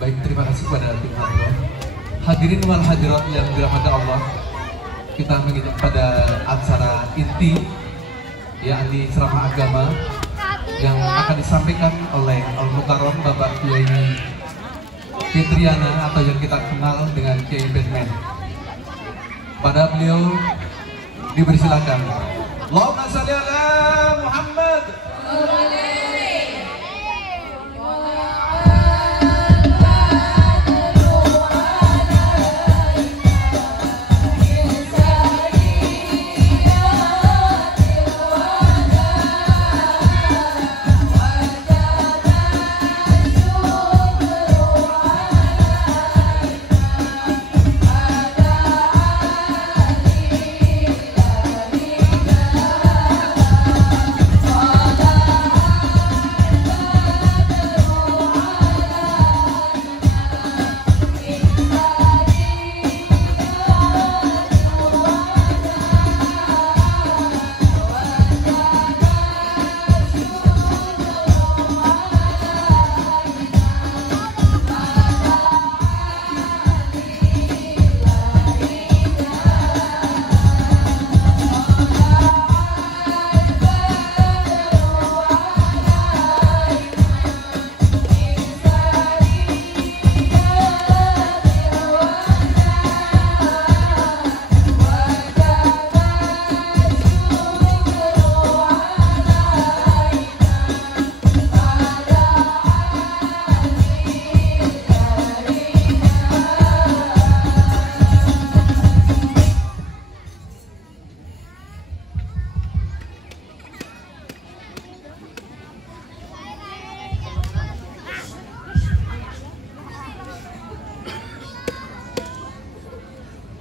Baik, terima kasih kepada tim Allah. Hadirin wal hadirat yang dirahmati Allah, kita mengikuti pada acara inti, yakni ceramah agama yang akan disampaikan oleh Al-Mukarram Bapak Kiai Fitriana atau yang kita kenal dengan Kiai Batman. Pada beliau dipersilakan. Allahumma sholli ala Muhammad.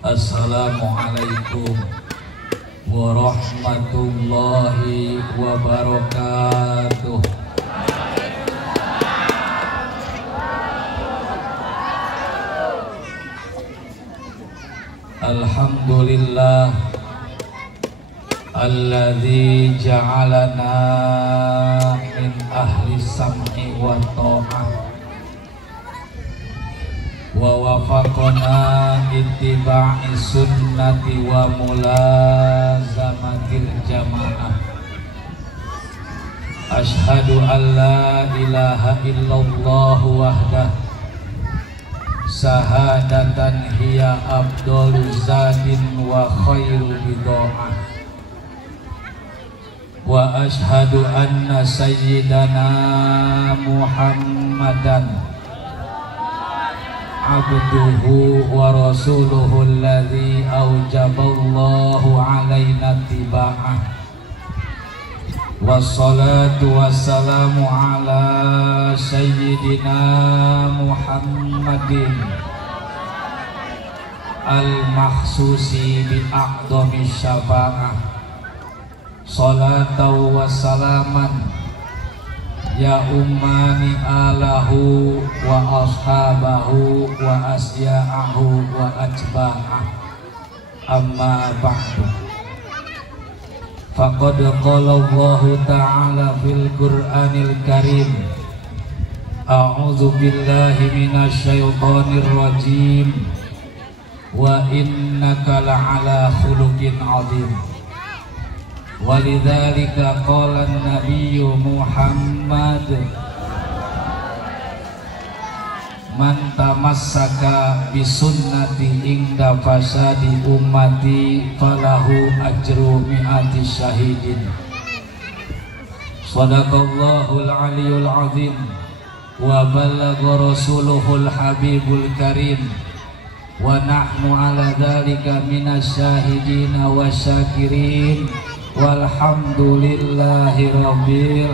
Assalamualaikum warahmatullahi wabarakatuh. Alhamdulillah alladzi ja'alana min ahli sam'i wa ta'ah wa wafaqana ittiba'i sunnati wa mulazamatil jamaah. Ashhadu an la ilaha illallah wahdah sahadatan hiya afdalu zadin wa khairu bid'ah. Wa ashhadu anna sayyidana Muhammadan abduhu wa rasuluhu alladhi aujaballahu alaina tiba'ah. Wassalatu wassalamu ala sayyidina Muhammadin al-mahsusi bi aqdami syafa'ah. Salatu wassalaman ya ummani alahu wa ashabahu wa asya'ahu wa atba'ah. Amma ba'du. Faqad qala Allah ta'ala fil Qur'anil Karim, a'udzu billahi minasy syaithanir rajim, wa innaka la'ala khuluqin 'adzim. Walidzalika qala an-nabiyyu Muhammad, man tamassaka bisunnati inda fasadi ummati falahu ajru mi'ati syahidin. Shadaqallahul aliyyul azim wa ballagha rasuluhul habibul karim wa nahnu ala dzalika minasyahidin wa syakirin walhamdulillahi rabbil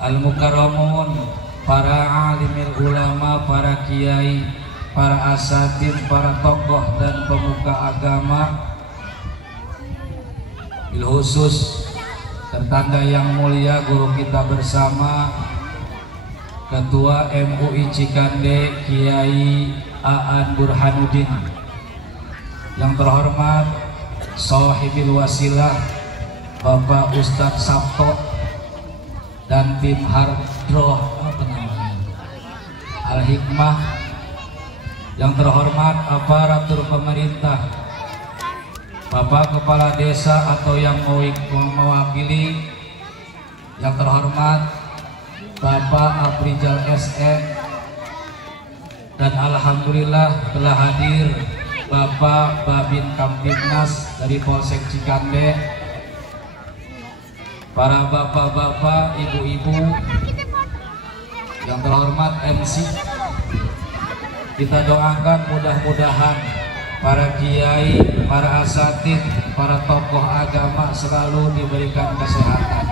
al-mukarramun, para alimil ulama, para kiai, para asatid, para tokoh dan pemuka agama, bil khusus tetangga yang mulia guru kita bersama Ketua MUI Cikande Kiai Aan Burhanuddin, yang terhormat Shahibil Wasilah Bapak Ustadz Sabto dan tim Hardroh Al-Hikmah, yang terhormat aparatur pemerintah, Bapak Kepala Desa atau yang mewakili, yang terhormat Bapak Aprijal SE, dan alhamdulillah telah hadir Bapak Babin Kamtibnas dari Polsek Cikande, para bapak-bapak, ibu-ibu, yang terhormat MC. Kita doakan mudah-mudahan para kiai, para asatid, para tokoh agama selalu diberikan kesehatan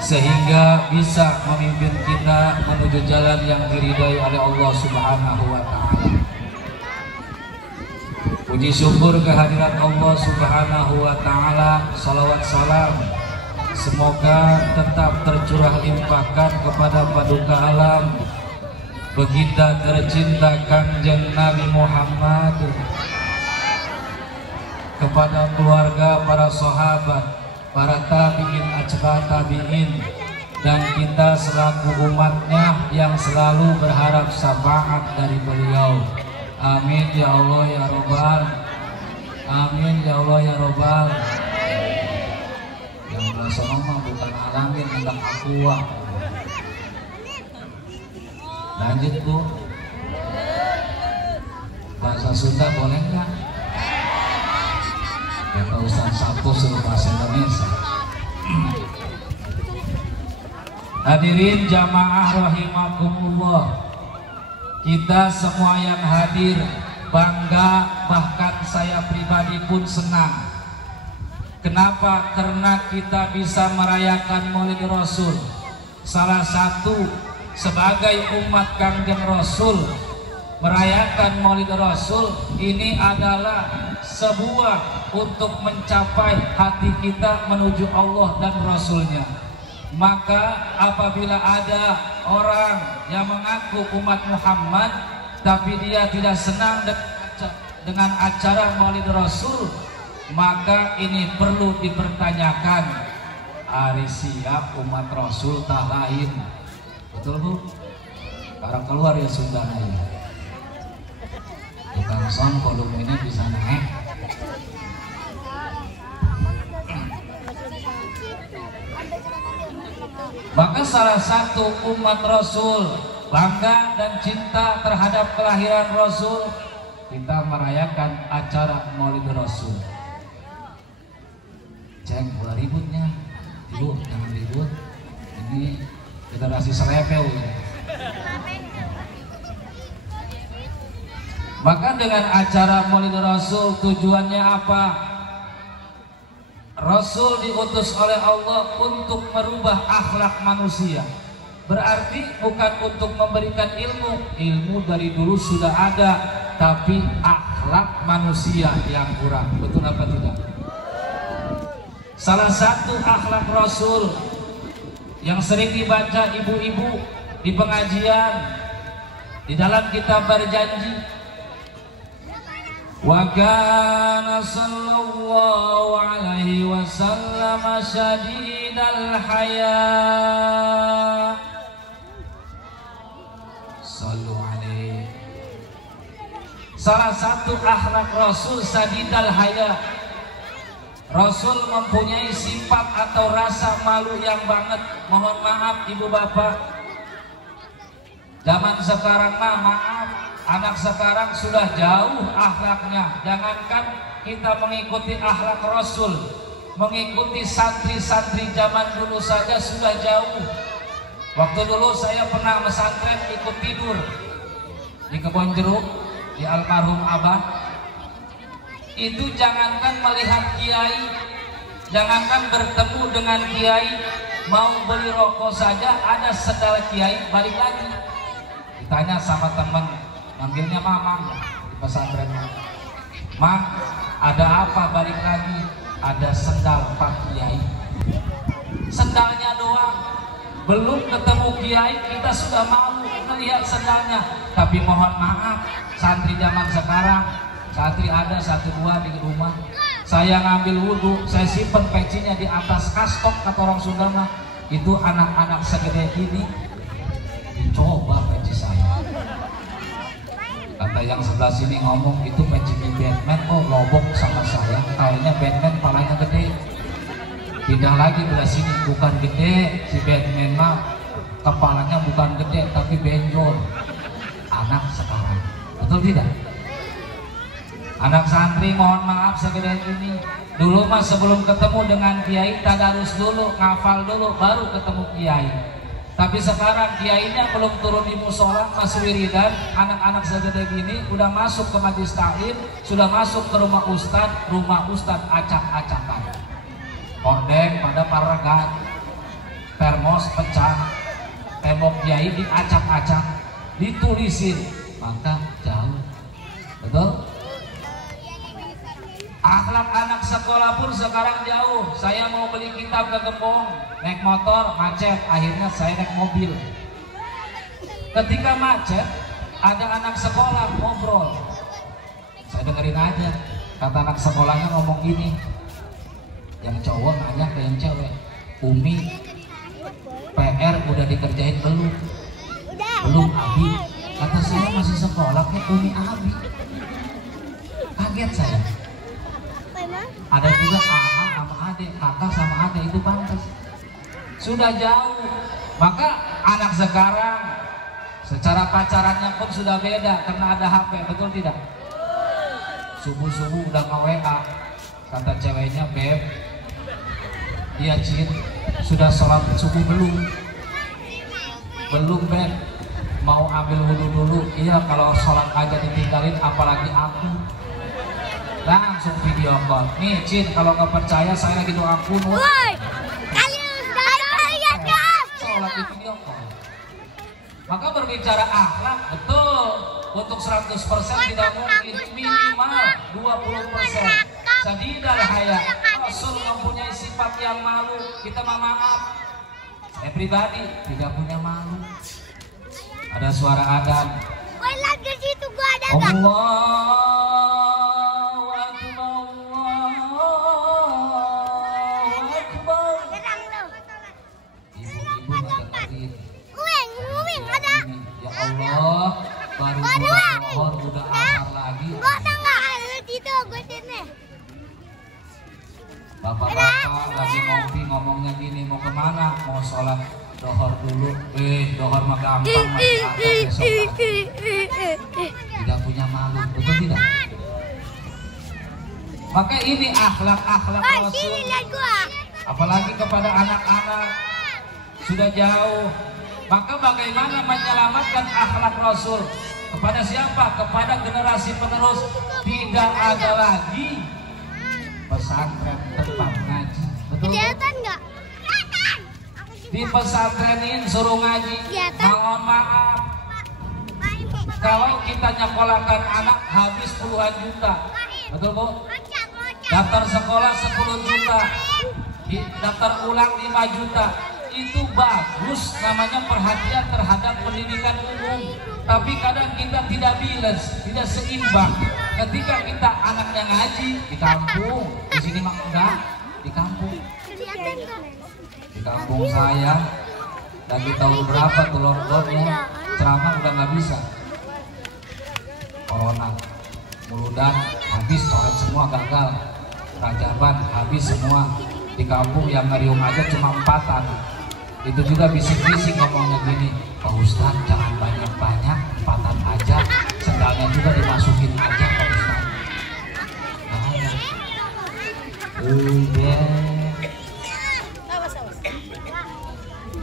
sehingga bisa memimpin kita menuju jalan yang diridai oleh Allah Subhanahu wa ta'ala. Puji syukur kehadirat Allah Subhanahu wa ta'ala, salawat salam semoga tetap tercurah limpahkan kepada paduka alam baginda tercinta Kanjeng Nabi Muhammad, kepada keluarga, para sahabat, para tabi'in, atba' tabi'in, dan kita selaku umatnya yang selalu berharap syafaat dari beliau. Amin ya Allah ya Rabbal. Amin ya Allah ya Rabbal. Yang merasa mah bukan alamin tentang aqua. Lanjut Bu. Bahasa Sunda boleh nggak? Kata Ustaz Sabto suruh bahasa Indonesia. Hadirin jamaah rahimakumullah, kita semua yang hadir bangga, bahkan saya pribadi pun senang. Kenapa? Karena kita bisa merayakan Maulid Rasul, salah satu sebagai umat Kangjeng Rasul, merayakan Maulid Rasul ini adalah sebuah untuk mencapai hati kita menuju Allah dan Rasulnya. Maka apabila ada orang yang mengaku umat Muhammad tapi dia tidak senang dengan acara Maulid Rasul, maka ini perlu dipertanyakan. Ari siap umat Rasul tak lain, betul Bu? Sekarang keluar ya sudah ya. Tukang son volume ini bisa naik. Maka salah satu umat Rasul bangga dan cinta terhadap kelahiran Rasul, kita merayakan acara Maulid Rasul. Cek bola ributnya, ibu jangan ribut. Ini generasi selepel. Maka dengan acara Maulid Rasul tujuannya apa? Rasul diutus oleh Allah untuk merubah akhlak manusia. Berarti bukan untuk memberikan ilmu. Ilmu dari dulu sudah ada, tapi akhlak manusia yang kurang. Betul apa tidak? Salah satu akhlak Rasul yang sering dibaca ibu-ibu di pengajian, di dalam kitab berjanji, wa kana sallallahu alaihi wasallam syadidal haya. Sallu alaihi. Salah satu akhlak Rasul syadidal haya. Rasul mempunyai sifat atau rasa malu yang banget. Mohon maaf ibu bapak, zaman sekarang mah maaf, anak sekarang sudah jauh akhlaknya. Jangankan kita mengikuti akhlak Rasul, mengikuti santri-santri zaman dulu saja sudah jauh. Waktu dulu saya pernah pesantren ikut tidur di Kebon Jeruk, di almarhum Abah. Itu jangankan melihat kiai, jangankan bertemu dengan kiai, mau beli rokok saja ada sendal kiai balik lagi. Ditanya sama teman, manggilnya Mamang di pesantren. Mang, ada apa balik lagi? Ada sendal Pak Kiai. Sendalnya doang, belum ketemu kiai kita sudah mau melihat sendalnya. Tapi mohon maaf, santri zaman sekarang, santri ada 1-2 di rumah. Saya ngambil wudhu, saya simpen pecinya di atas kastok, kata orang Sunda mah. Itu anak-anak segede ini dicoba peci saya. Kata yang sebelah sini ngomong, itu peci Batman, oh lobok sama saya. Kayaknya Batman palanya gede. Pindah lagi belah sini, bukan gede si Batman mah, kepalanya bukan gede tapi benjol. Anak sekarang, betul tidak? Anak santri mohon maaf segede ini. Dulu mah sebelum ketemu dengan kiai tadarus dulu, ngafal dulu, baru ketemu kiai. Tapi sekarang kiainya belum turun di musola, masih wiridan. Anak-anak segede gini udah masuk ke majelis taklim, sudah masuk ke rumah ustad acak-acakan. Hordeng pada paragat, termos pecah, tembok kiai diacak-acak, ditulisin, maka jauh. Betul? Akhlak anak sekolah pun sekarang jauh. Saya mau beli kitab ke Gembong, naik motor macet, akhirnya saya naik mobil. Ketika macet, ada anak sekolah ngobrol, saya dengerin aja. Kata anak sekolahnya ngomong gini, yang cowok nanya ke yang cewek, Umi, PR udah dikerjain belum? Belum Abi. Kata saya masih sekolah kayak Umi Abi. Kaget saya. Ada juga kakak sama adik, kakak sama adik, itu pantas. Sudah jauh. Maka anak sekarang secara pacarannya pun sudah beda karena ada HP, betul tidak? Subuh-subuh udah nge-WA, kata ceweknya, Beb, iya Cin, sudah sholat subuh belum? Belum Beb, mau ambil wudhu dulu. Iya, kalau sholat aja ditinggalin apalagi aku. Langsung video call. Nih Cin, kalau nggak percaya saya lagi doa kunut. Sholat di video call. Maka berbicara akhlak betul, untuk 100% tidak mungkin, minimal 20%. Sadidal haya, Rasul mempunyai sifat yang malu. Kita maaf, saya pribadi tidak punya malu. Ada suara adzan. Ke situ gua ada Allahu Akbar, Allahu Akbar. Ibu-ibu ngedengerin. Uwing ada. Ya Allah, baru zuhur udah asar lagi. Gua enggak ada situ gua sini. Bapak-bapak lagi ngopi ngomongnya gini, mau kemana? Mau sholat dohor dulu. Dohor mah gampang, masih ada besok lagi. Tidak punya malu, betul tidak? Maka ini akhlak-akhlak Rasul. Apalagi kepada anak-anak sudah jauh. Maka bagaimana menyelamatkan akhlak Rasul? Kepada siapa? Kepada generasi penerus. Tidak ada lagi pesantren tempat ngaji. Betul? Kelihatan nggak? Di pesantrenin suruh ngaji. Mohon maaf, kalau kita nyekolahkan anak habis puluhan juta. Betul Bu? Daftar sekolah 10 juta, daftar ulang 5 juta. Itu bagus, namanya perhatian terhadap pendidikan umum. Tapi kadang kita tidak balance, tidak seimbang. Ketika kita anaknya ngaji di kampung, di sini mah enggak, di kampung. Di kampung saya lagi tahun berapa tuh lockdownnya, ceramah udah nggak bisa. Corona, muludan habis, coret semua gagal, Rajaban habis semua. Di kampung yang ngerium aja cuma 4-an. Itu juga bisik-bisik ngomongnya gini, Pak Ustadz jangan banyak-banyak, 4-an aja, sendalnya juga dimasukin aja Pak Ustadz.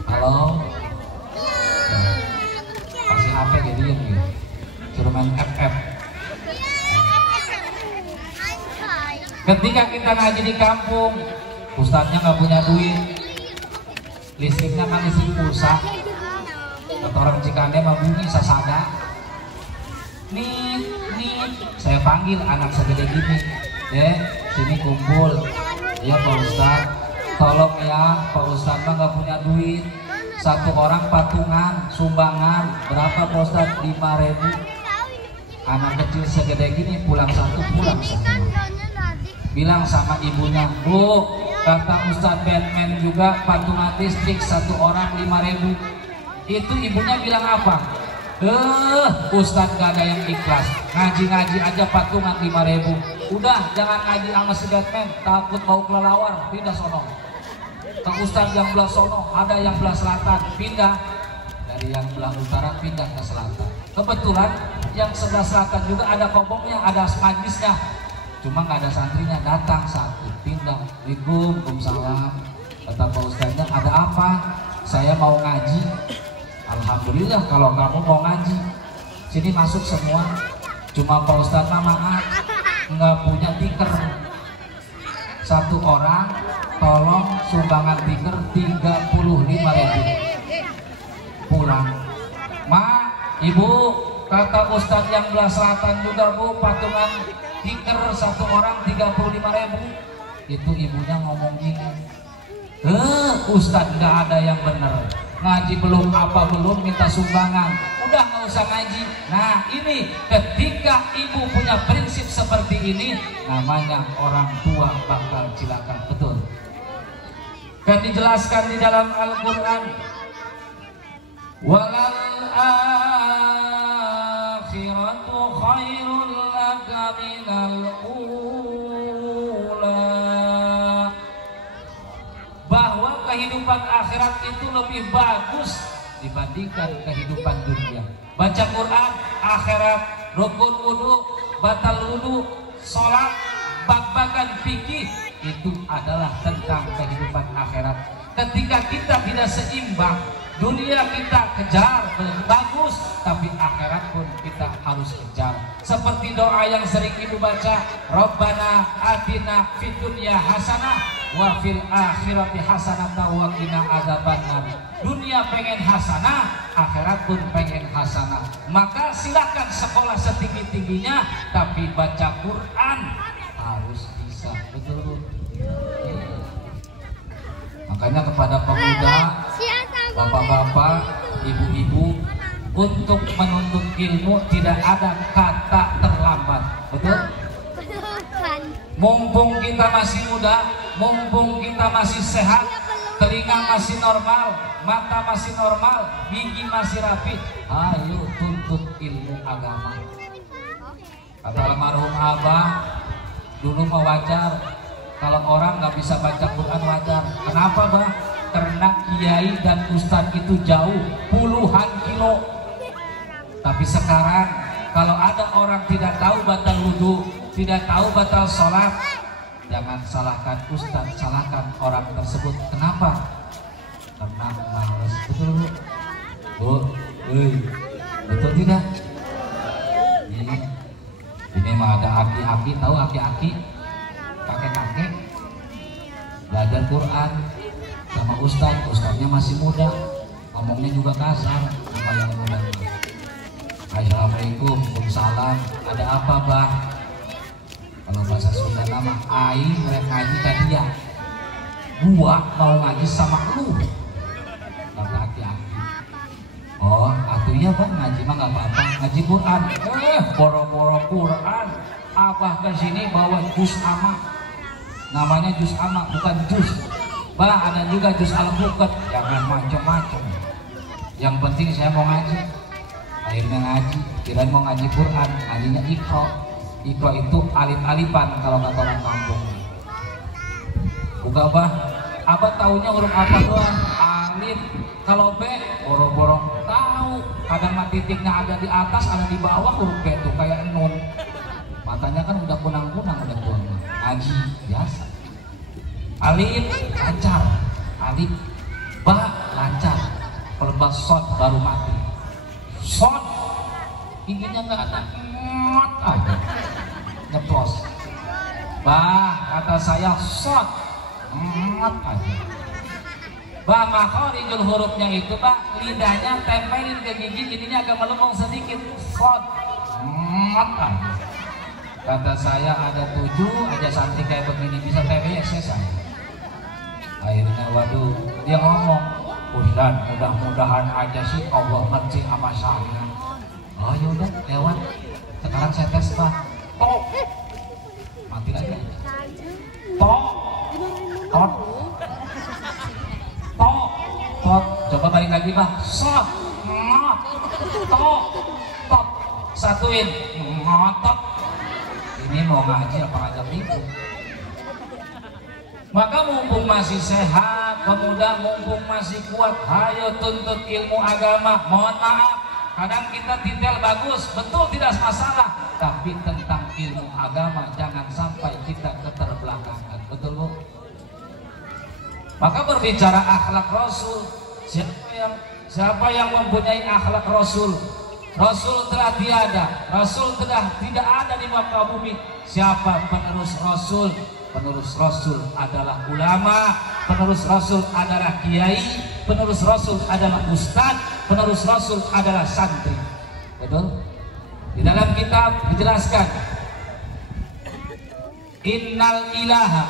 Halo, kasih HP jadi yang gitu, suruh main FF. Ketika kita ngaji di kampung, ustadznya nggak punya duit, listriknya kan listrik pulsa. Kata orang Cikande mah bunyi sasada. Nih, saya panggil anak segede gini, sini kumpul. Ya Pak Ustadz, tolong ya Pak Ustadz mah nggak punya duit. Satu orang patungan, sumbangan berapa Pak Ustadz? 5.000. Anak kecil segede gini pulang satu. Bilang sama ibunya, Bu, kata Ustadz Batman juga patungan listrik satu orang 5.000. Itu ibunya bilang apa? Ustadz gak ada yang ikhlas, ngaji-ngaji aja patungan 5.000. Udah jangan ngaji sama si Batman, takut bau kelelawar, pindah sono. Ke Ustadz yang belah sono, ada yang belah selatan, pindah. Dari yang belah utara pindah ke selatan. Kebetulan yang sebelah selatan juga ada kobongnya, ada majlisnya. Cuma nggak ada santrinya, datang satu, pindah. Waalaikumsalam. Kata Pak Ustadznya, ada apa? Saya mau ngaji. Alhamdulillah kalau kamu mau ngaji, sini masuk semua. Cuma Pak Ustadz maaf, nggak punya tiker. Satu orang tolong sumbangan tiker 35.000. Pulang. Ma, Ibu, kata Ustadz yang belah selatan juga Bu, patungan tiker satu orang 35.000. Itu ibunya ngomong gini, Ustadz nggak ada yang bener, ngaji belum apa belum minta sumbangan, udah nggak usah ngaji. Nah ini ketika ibu punya prinsip seperti ini, namanya orang tua bakal cilaka. Betul kan dijelaskan di dalam Al-Quran, walal akhiratu khairul laka minal ula, bahwa kehidupan akhirat itu lebih bagus dibandingkan kehidupan dunia. Baca Quran, akhirat, rukun wudu, batal wudu, sholat, bak-bakan fikih, itu adalah tentang kehidupan akhirat. Ketika kita tidak seimbang, dunia kita kejar bagus, tapi akhirat pun kita harus kejar. Seperti doa yang sering ibu baca, Rabbana atina fid dunya hasanah wa fil akhirati hasanatan wa qina adzabannar. Dunia pengen hasanah, akhirat pun pengen hasanah. Maka silakan sekolah setinggi-tingginya, tapi baca Quran harus bisa. Betul Bu? Makanya kepada pemuda, bapak-bapak, ibu-ibu, untuk menuntut ilmu tidak ada kata terlambat. Betul? Mumpung kita masih muda, mumpung kita masih sehat, telinga masih normal, mata masih normal, gigi masih rapi, ayo tuntut ilmu agama. Kata almarhum Abah, dulu mah wajar kalau orang nggak bisa baca Quran, wajar. Kenapa Bah? Karena kiai dan ustadz itu jauh puluhan kilo. Tapi sekarang kalau ada orang tidak tahu batal wudhu, tidak tahu batal sholat, jangan salahkan ustadz, salahkan orang tersebut. Kenapa? Karena males. Betul Bu? Bu, betul tidak? Ini mah ada aki-aki, tahu aki-aki? Kakek-kakek belajar Quran sama ustadz, ustadznya masih muda, ngomongnya juga kasar. Apa yang muda? Assalamualaikum, waalaikumsalam. Ada apa Bah? Kalau bahasa Sunda nama aing mereka ngaji tadi ya, gua mau ngaji sama lu. Kata aki-aki. Oh, atunya Bah ngaji mah nggak apa-apa, ngaji Quran. Boro-boro Quran. Abah kesini bawa jus ama. Namanya jus ama, bukan jus. Bah ada juga jus al-buqat. Jangan macam-macam. Yang penting saya mau ngaji. Akhirnya ngaji, kirain mau ngaji Quran, ngajinya Iqra. Iqra itu alif-alifan kalau kata orang kampung. Buka Bah, Abah taunya huruf apa doang? Alif. Kalau B, boro-boro tahu. Kadang mah titiknya ada di atas, ada di bawah huruf B itu kayak nun. Matanya kan udah kunang-kunang, udah tua. Ngaji biasa. Alif lancar, alif. Ba lancar. Pelebas shot baru mati. Shot, giginya nggak ada, ngot aja, nyeplos. Bah, kata saya shot, ngot aja. Bah, makhorijul hurufnya itu Bah, lidahnya tempelin ke gigi, jadinya agak melempung sedikit. Shot, ngot aja. Kata saya ada 7 aja santri kayak begini bisa TBC saya. Akhirnya waduh, dia ngomong, Ustaz, mudah-mudahan aja sih Allah ngerti sama saya. Oh yaudah, lewat. Sekarang saya tes Bah. Tok. Mati lagi. Tok. Tok. Tok. Tok. Coba balik lagi Bah. Sot. Ngot. Tok. Tok. Satuin. Ngotok. Ini mau ngaji apa ngajak ribut? Maka mumpung masih sehat, pemuda mumpung masih kuat, ayo tuntut ilmu agama. Mohon maaf, kadang kita detail bagus, betul tidak masalah, tapi tentang ilmu agama jangan sampai kita keterbelakangan. Betul Bu? Maka berbicara akhlak Rasul, siapa yang mempunyai akhlak Rasul? Rasul telah tiada, Rasul telah tidak ada di muka bumi. Siapa penerus Rasul? Penerus Rasul adalah ulama, penerus Rasul adalah kiai, penerus Rasul adalah ustadz, penerus Rasul adalah santri. Betul? Di dalam kitab dijelaskan, Innal ilaha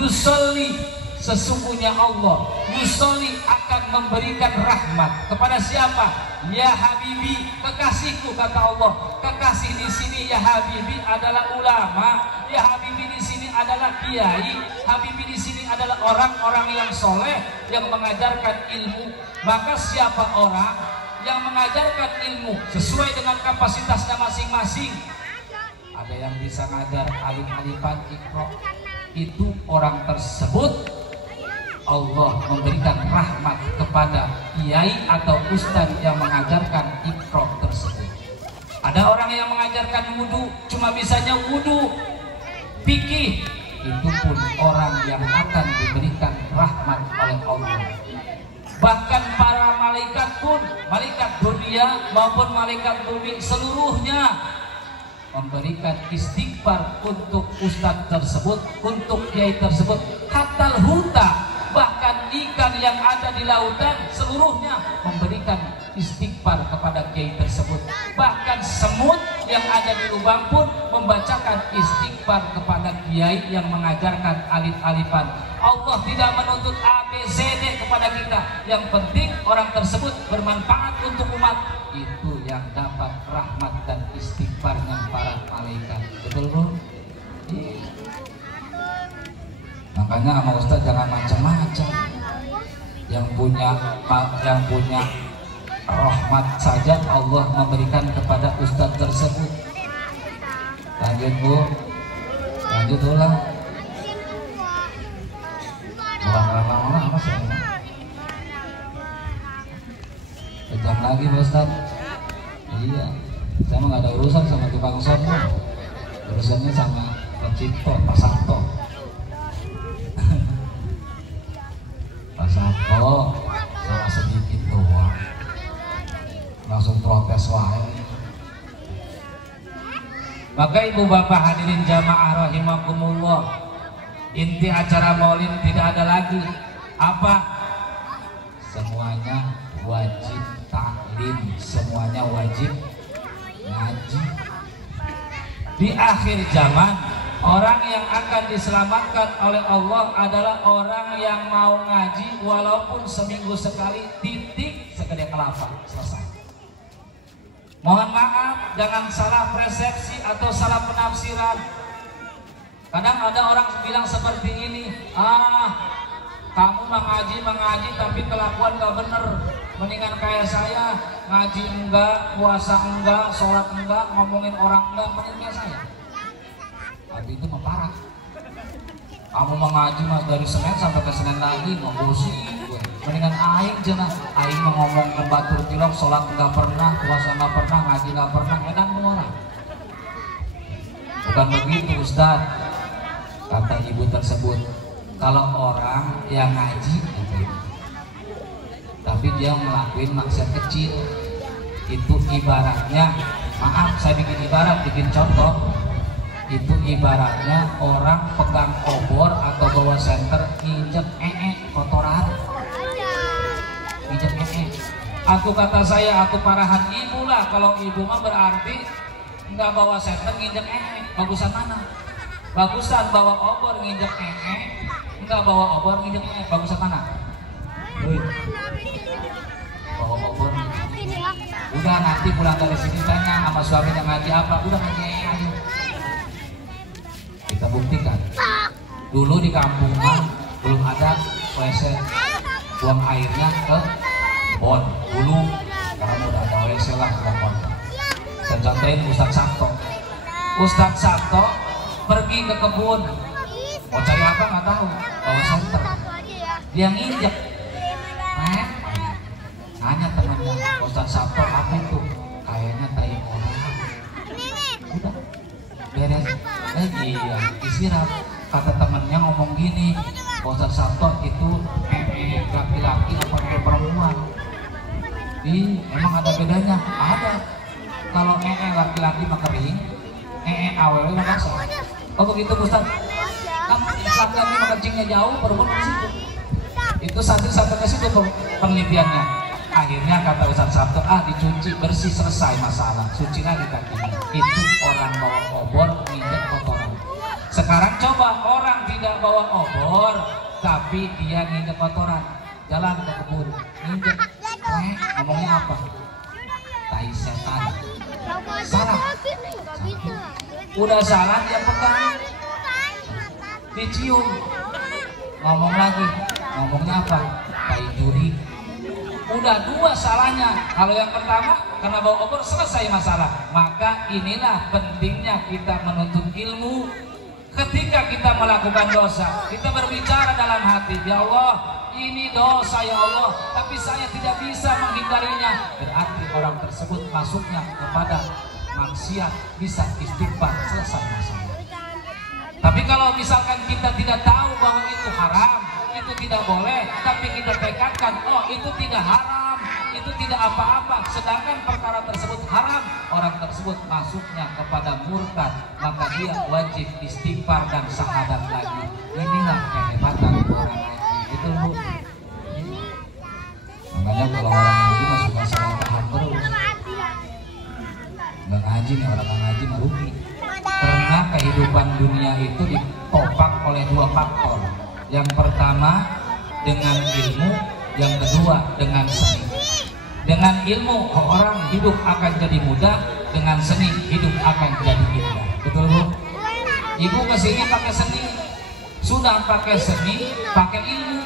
yusolli, sesungguhnya Allah yusolli akan memberikan rahmat kepada siapa? Ya Habibi, kekasihku, kata Allah. Kekasih di sini ya Habibi adalah ulama, ya Habibi di sini adalah kiai, Habibi di sini adalah orang-orang yang soleh yang mengajarkan ilmu. Maka siapa orang yang mengajarkan ilmu sesuai dengan kapasitasnya masing-masing? Ada yang bisa ngajar alif-alifan Iqra, itu orang tersebut Allah memberikan rahmat kepada kiai atau ustadz yang mengajarkan Iqra tersebut. Ada orang yang mengajarkan wudhu, cuma bisanya wudhu, fikih, itu pun orang yang akan diberikan rahmat oleh Allah. Bahkan para malaikat pun, malaikat dunia maupun malaikat bumi seluruhnya, memberikan istighfar untuk ustadz tersebut, untuk kiai tersebut, hatal huta, bahkan ikan yang ada di lautan seluruhnya memberikan istighfar kepada kiai tersebut, bahkan semut yang ada di lubang pun membacakan istighfar kepada kiai yang mengajarkan alif-alifan. Allah tidak menuntut ABCD kepada kita, yang penting orang tersebut bermanfaat untuk umat, itu yang dapat rahmat dan istighfarnya para malaikat. Betul bro? Makanya sama Ustaz jangan macam-macam. Yang punya rahmat saja Allah memberikan kepada Ustaz tersebut. Lanjut bu, lanjut ulang. Bukan lama-lama apa sih? Sejam lagi Pak Ustaz. Iya, saya mah nggak ada urusan sama tukang som, urusannya sama Pak Cipto, Pak Sabto. Pak Sabto salah sedikit doang, langsung protes wae. Maka ibu bapak hadirin jamaah rahimakumullah, inti acara maulid tidak ada lagi apa? Semuanya wajib taklim, semuanya wajib ngaji. Di akhir zaman, orang yang akan diselamatkan oleh Allah adalah orang yang mau ngaji walaupun seminggu sekali, titik segede kelapa, selesai. Mohon maaf, jangan salah persepsi atau salah penafsiran. Kadang ada orang bilang seperti ini, kamu mengaji tapi kelakuan gak bener, mendingan kayak saya, ngaji enggak, puasa enggak, sholat enggak, ngomongin orang enggak, mending kayak saya. Tapi itu mah parah. Kamu mengaji mas dari Senin sampai ke Senin lagi, ngobosi, mendingan aing cenah, aing mau ngomong ke batur tilok, sholat enggak pernah, puasa enggak pernah, ngaji enggak pernah, edan orang. Bukan begitu Ustaz, kata ibu tersebut. Kalau orang yang ngaji gitu, tapi dia ngelakuin maksiat kecil, itu ibaratnya, maaf saya bikin contoh, itu ibaratnya orang pegang obor atau bawa senter nginjek kotoran, nginjek Aku kata saya, aku parahan ibu lah. Kalau ibu mah berarti nggak bawa senter nginjek bagusan mana? Bagusan bawa obor nginjek nggak bawa obor nginjek bagusan mana? Bawa obor. Udah nanti pulang dari sini tanya sama suami yang ngaji apa, udah ngaji ayo. Kita buktikan. Dulu di kampungan belum ada WC, buang airnya ke bon. Dulu sekarang udah ada WC lah ke bon. Dan contohin Ustadz Sabto. Ustadz Sabto pergi ke kebun, mau cari apa nggak tahu, bawa senter. Dia nginjek, nanya temannya, Ustadz Sabto apa itu? Kayaknya tai orang. Udah beres. Iya, disiram. Kata temannya ngomong gini, Ustadz Sabto itu laki-laki apa perempuan? Emang ada bedanya? Ada. Kalau laki-laki mah kering, awalnya mah basah. Oh begitu Ustaz? Kan laki-laki mah kencingnya jauh, perempuan di situ. Itu satu ke situ penelitiannya. Akhirnya kata Ustadz Sabto, dicuci bersih, selesai masalah, suci lagi kakinya. Itu orang bawa obor nginjek kotoran. Sekarang coba orang tidak bawa obor tapi dia nginjek kotoran, jalan ke kebun nginjek, ngomongnya apa? Tai setan. Salah. Udah salah dia pegang, dicium, ngomong lagi, ngomongnya apa? Tai juri. Udah dua salahnya. Kalau yang pertama karena bawa obor selesai masalah. Maka inilah pentingnya kita menuntut ilmu. Ketika kita melakukan dosa, kita berbicara dalam hati, ya Allah, ini dosa ya Allah, tapi saya tidak bisa menghindarinya. Berarti orang tersebut masuknya kepada maksiat, bisa istighfar, selesai masalah. Tapi kalau misalkan kita tidak tahu bahwa itu haram, itu tidak boleh, tapi kita tekadkan, oh itu tidak haram, itu tidak apa-apa, sedangkan perkara tersebut haram, orang tersebut masuknya kepada murtad, maka dia wajib istighfar dan syahadat lagi. Inilah kehebatan orang haji. Itu Bu. Makanya kalau orang haji mah suka salah paham terus. Nggak ngaji nih, orang ngaji mah rugi. Karena kehidupan dunia itu ditopang oleh dua faktor. Yang pertama dengan ilmu, yang kedua dengan seni. Dengan ilmu orang hidup akan jadi mudah, dengan seni hidup akan jadi indah. Betul Bu? Ibu kesini pakai seni, sudah pakai seni, pakai ilmu.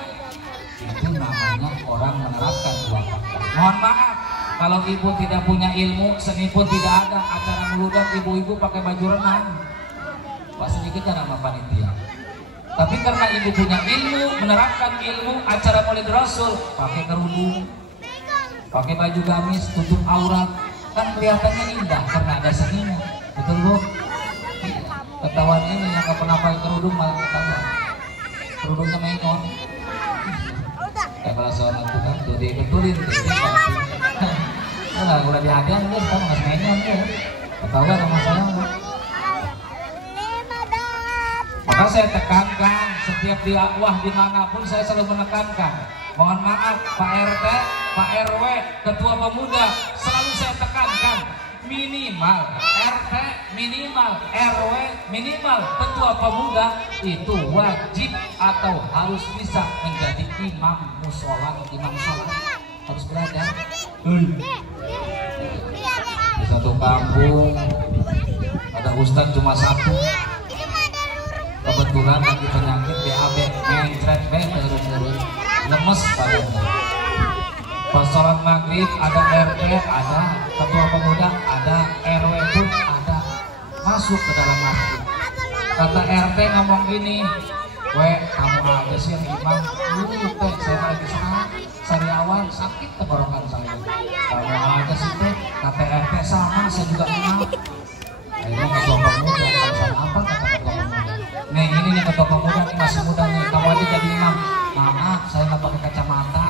Itu namanya orang menerapkan dua faktor. Mohon maaf, kalau ibu tidak punya ilmu, seni pun tidak ada, acara meludak ibu-ibu pakai baju renang. Pasti dikejar sama panitia. Tapi karena ibu punya ilmu, menerapkan ilmu, acara Maulid Rasul pakai kerudung, pakai baju gamis, tutup aurat, kan kelihatannya indah karena ada seninya. Betul Bu? Ketahuan ini yang gak pernah pakai kerudung malah ketahuan. Kerudungnya mainon. Kayak kalau seorang itu kan tuh dibetulin, udah dihadiah dia sekarang nggak mainon ya. Ketahuan sama saya. Maka saya tekankan setiap dakwah dimanapun saya selalu menekankan. Mohon maaf Pak RT, Pak RW, Ketua Pemuda, selalu saya tekankan minimal RT, minimal RW, minimal Ketua Pemuda itu wajib atau harus bisa menjadi imam musola, imam sholat, harus belajar. Di satu kampung ada ustadz cuma satu. Kebetulan lagi penyakit BAB, mencret terus lemes badannya. Pas sholat maghrib ada RT, ada Ketua Pemuda, ada RW pun ada, masuk ke dalam masjid. Kata RT ngomong gini, kamu aja sih yang imam, saya lagi sariawan sakit tenggorokan saya. Kamu aja sih teh, kata RT sama, saya juga imam. Akhirnya Ketua Pemuda, alasan apa kata Ketua Pemuda? Nih ini nih Ketua Pemuda nih masih muda nih, kamu aja jadi imam. Maaf, saya nggak pakai kacamata.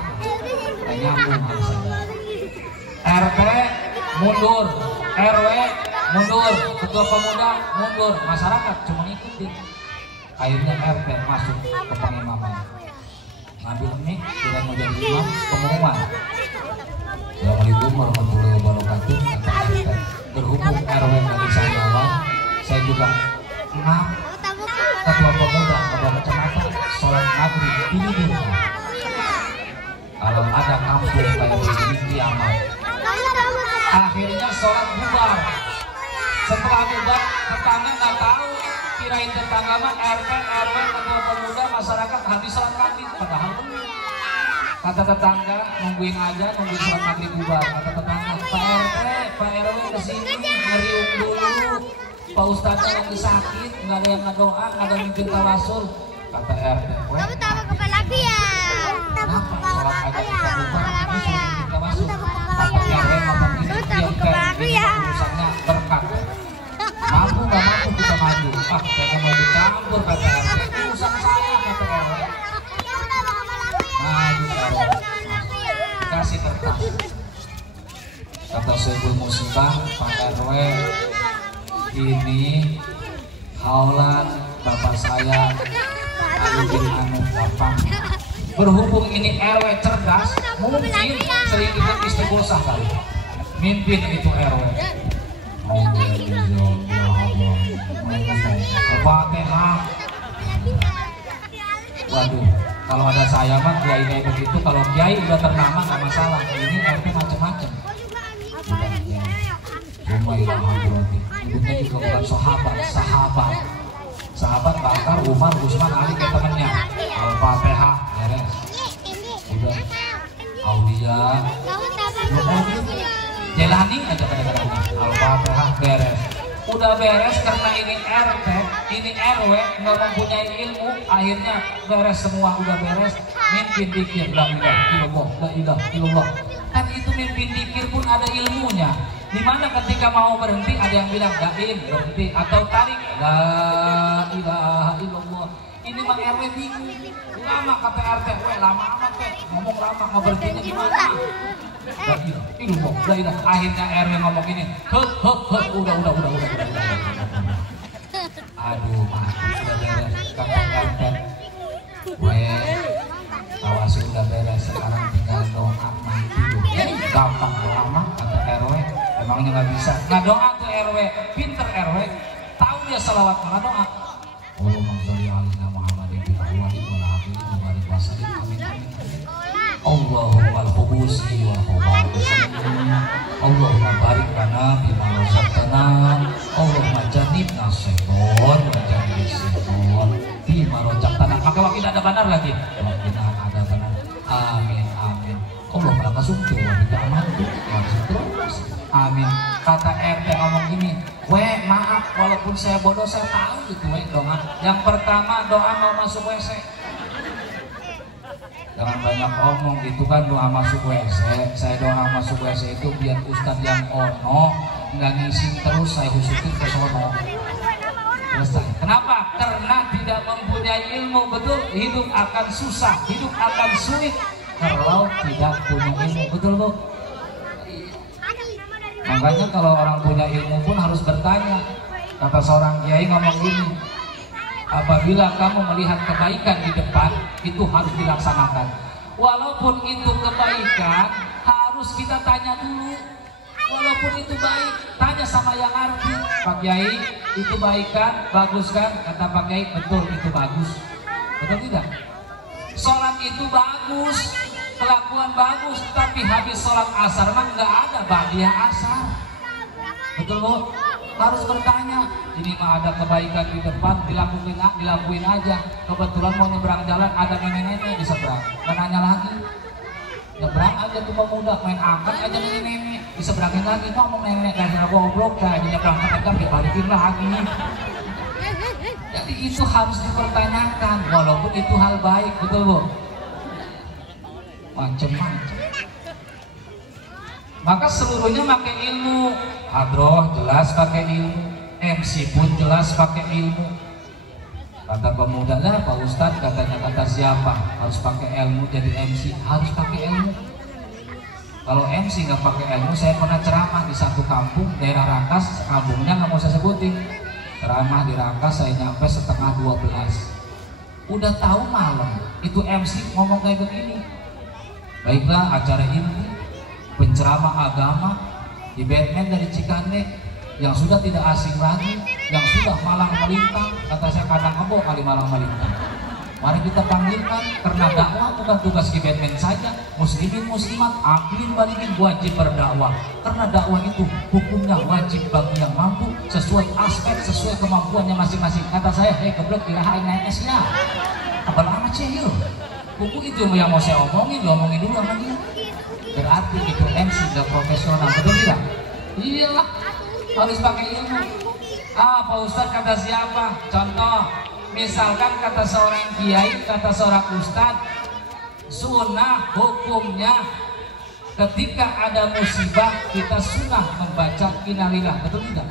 Kayak nyambung alasannya. RT mundur, RW mundur, Ketua Pemuda mundur, masyarakat cuma ngikutin. Akhirnya RT masuk ke pengimaman, ngambil mic, sudah mau jadi imam, pengumuman. Assalamualaikum warahmatullahi wabarakatuh. Kata RT, berhubung RW dari saya juga imam, Ketua Pemuda pada kacamata, sholat maghrib ini juga. Kalau ada kampung kayak begini kiamat. Akhirnya sholat bubar. Setelah bubar, tetangga nggak tahu, kirain tetangga mah RT, RW, Ketua Pemuda, masyarakat habis sholat maghrib, padahal belum. Kata tetangga, nungguin aja, nungguin sholat maghrib bubar. Kata tetangga, Pak RT, Pak RW kesini, ngeriung dulu. Pak Ustadznya lagi sakit, nggak ada yang ngedoa, nggak ada yang bikin tawasul. Kata RT, Kamu tahu ke lagi ya? kenapa sholat aja kita bubar, ini suruh bikin tawasul. Kata RW ngomong gini, diam kan, ini urusannya berkat. Mampu nggak mampu kita maju. Saya mau dicampur kata RT, urusan saya kata RW. Maju RW, kasih kertas. Kata Syekh Musibah, Pak RW, ini haulan bapak saya Aludin anu gampang. Berhubung ini RW cerdas, mungkin sering ikut istighosah kali. Mimpin itu RW. Al-Fatihah. Waduh, kalau ada saya mah kiai kayak begitu, kalau kiai udah ternama nggak masalah. Ini RT macam-macam. Ibunya juga bukan sahabat Bakar, Umar, Usman, Ali kayak temennya. Al-Fatihah beres, udah Aulia Jelani aja kadang-kadang. Al-Fatihah beres, udah beres. Karena ini RT, ini RW nggak mempunyai ilmu, akhirnya beres semua, udah beres. Mimpin dikir, la ilaha illallah, la ilaha illallah. Kan itu mimpin dikir pun ada ilmunya. Dimana ketika mau berhenti ada yang bilang dain berhenti atau tarik, la ilaha illallah. Ini mah RW bingung, lama kata RT, lama amat ngomong lama, mau berhentinya gimana? Akhirnya RW ngomong ini, udah. Aduh, mati sudah beres, kakak-kakak. Awas sudah beres, sekarang tinggal doa mati. Gampang doa mah kata RW, emangnya nggak bisa. Nggak doa tuh RW, pinter RW, tahu dia selawat mana doa. Allahumma sholli ala Muhammadin wa ala alihi wa barik wa sallim. Amin. Allahumma al-hubusi wa Allahumma barik lana bima razaqtana. Allahumma jannibna syaitan wa jannib syaitan bima razaqtana. Maka waktu tidak ada benar lagi. Waktu ada benar. Amin. Allahumma lakasumtu wa bika amantu wa terus. Amin. Kata RT ngomong gini, maaf walaupun saya bodoh saya tahu gitu doa. Yang pertama doa mau masuk WC. Jangan banyak omong gitu kan, doa masuk WC. Saya doa masuk WC itu biar ustadz yang ono nggak ngising terus saya husukin ke sono. Selesai. Kenapa? Karena tidak mempunyai ilmu. Betul, hidup akan susah, hidup akan sulit kalau tidak punya ilmu. Betul Bu? Makanya kalau orang punya ilmu pun harus bertanya. Kata seorang kiai ngomong gini, apabila kamu melihat kebaikan di depan, itu harus dilaksanakan. Walaupun itu kebaikan, harus kita tanya dulu. Walaupun itu baik, tanya sama yang arti. Pak Kiai, itu baik kan? Bagus kan? Kata Pak Kiai, betul itu bagus. Betul tidak? Sholat itu bagus, kelakuan bagus, tapi habis sholat asar mah nggak ada badiah asar. Betul Bu? Harus bertanya, ini mah ada kebaikan di depan, dilakuin aja. Kebetulan mau nyebrang jalan ada nenek-nenek di seberang, nggak nanya lagi. Nyebrang aja tuh pemuda, main angkat aja nenek-nenek, diseberangin lagi, ngomong nenek kayak goblok, kayak nyebrang angkat dibalikin lagi. Jadi itu harus dipertanyakan, walaupun itu hal baik, betul Bu? Macem-macem. Maka seluruhnya pakai ilmu. Hadroh jelas pakai ilmu, MC pun jelas pakai ilmu. Kata pemuda lah Pak Ustadz, katanya kata siapa harus pakai ilmu jadi MC, harus pakai ilmu. Kalau MC nggak pakai ilmu, saya pernah ceramah di satu kampung daerah Rangkas, kampungnya nggak mau saya sebutin. Ceramah di Rangkas saya nyampe setengah 12. Udah tahu malam itu MC ngomong kayak begini. Baiklah, acara ini penceramah agama di Batman dari Cikande yang sudah tidak asing lagi, yang sudah malang melintang. Kata saya kadang kebo kali malang melintang. Mari kita panggilkan, karena dakwah bukan tugas di Batman saja. Muslimin muslimat, aklin balikin wajib berdakwah. Karena dakwah itu hukumnya wajib bagi yang mampu sesuai aspek, sesuai kemampuannya masing-masing. Kata saya, kebelet kirain NS-nya. Apa amat cehil? Buku itu yang mau saya omongin dulu sama dia. Berarti itu MC gak profesional, betul tidak? Iyalah, harus pakai ilmu. Pak Ustadz kata siapa? Contoh, misalkan kata seorang kiai, kata seorang ustadz, sunnah hukumnya ketika ada musibah kita sunnah membaca innalillah, betul tidak?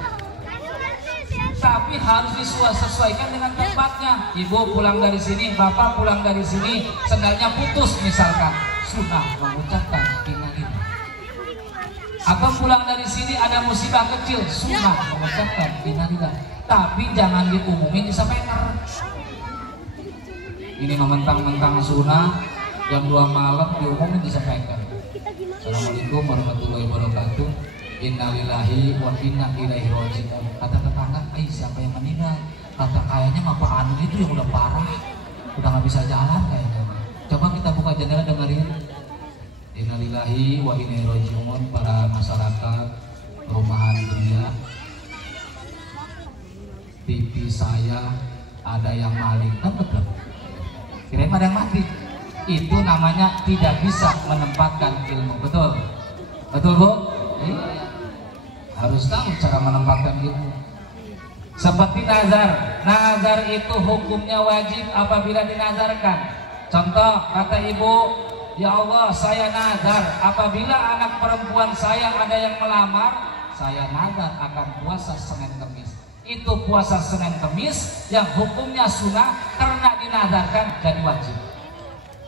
Tapi harus disesuaikan dengan tempatnya. Ibu pulang dari sini, bapak pulang dari sini, sendalnya putus misalkan, sunnah mengucapkan innalillah. Atau pulang dari sini ada musibah kecil, sunnah mengucapkan innalillah. Tapi jangan diumumin disampaikan. Ini mentang-mentang sunnah jam 2 malam diumumin disampaikan. Assalamualaikum warahmatullahi wabarakatuh. Innalillahi wa inna ilaihi raji'un. Kata tetangga, siapa yang meninggal? Kata kayaknya Pak Anu itu yang udah parah, udah nggak bisa jalan kayaknya. Coba kita buka jendela dengerin. Innalillahi wa inna ilaihi raji'un. Para masyarakat perumahan dunia, TV saya ada yang maling, kan betul? Kirain ada yang mati. Itu namanya tidak bisa menempatkan ilmu, betul? Betul Bu? Harus tahu cara menempatkan ilmu. Seperti nazar. Nazar itu hukumnya wajib apabila dinazarkan. Contoh, kata ibu, ya Allah saya nazar apabila anak perempuan saya ada yang melamar, saya nazar akan puasa Senin Kemis. Itu puasa Senin Kemis yang hukumnya sunnah karena dinazarkan jadi wajib.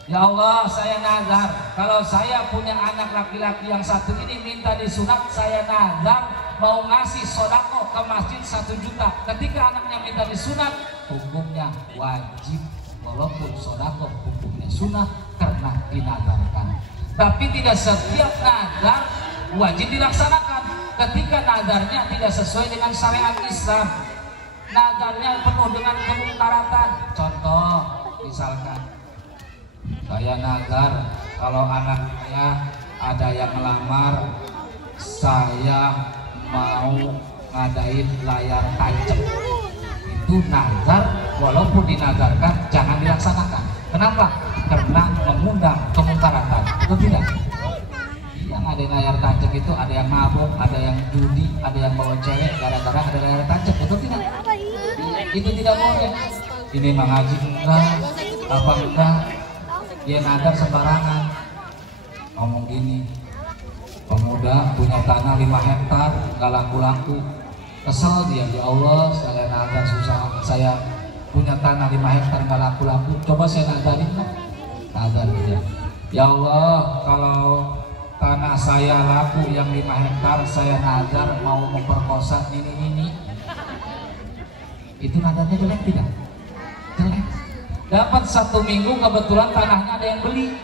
Ya Allah, saya nazar kalau saya punya anak laki-laki yang satu ini minta disunat, saya nazar mau ngasih sodako ke masjid 1 juta. Ketika anaknya minta disunat, hukumnya wajib, walaupun sodako hukumnya sunat karena dinazarkan. Tapi tidak setiap nazar wajib dilaksanakan. Ketika nazarnya tidak sesuai dengan syariat Islam, nazarnya penuh dengan kemungkaratan. Contoh, misalkan saya nazar kalau anak saya ada yang melamar, saya mau ngadain layar tancap. Itu nazar, walaupun dinazarkan jangan dilaksanakan. Kenapa? Karena mengundang kemungkaratan. Itu tidak. Yang ada layar tancap itu ada yang mabuk, ada yang judi, ada yang bawa cewek gara-gara ada layar tancap. Itu tidak. Itu tidak boleh. Ini mengaji enggak, apa enggak? Dia nazar sembarangan. Ngomong gini, pemuda punya tanah 5 hektar gak laku-laku, kesel dia, ya Allah saya nazar susah, saya punya tanah 5 hektar gak laku-laku, coba saya nazarin lah. Nazar dia, ya Allah kalau tanah saya laku yang 5 hektar, saya nazar mau memperkosa ini. Itu nazarnya jelek tidak? Jelek. Dapat 1 minggu kebetulan tanahnya ada yang beli.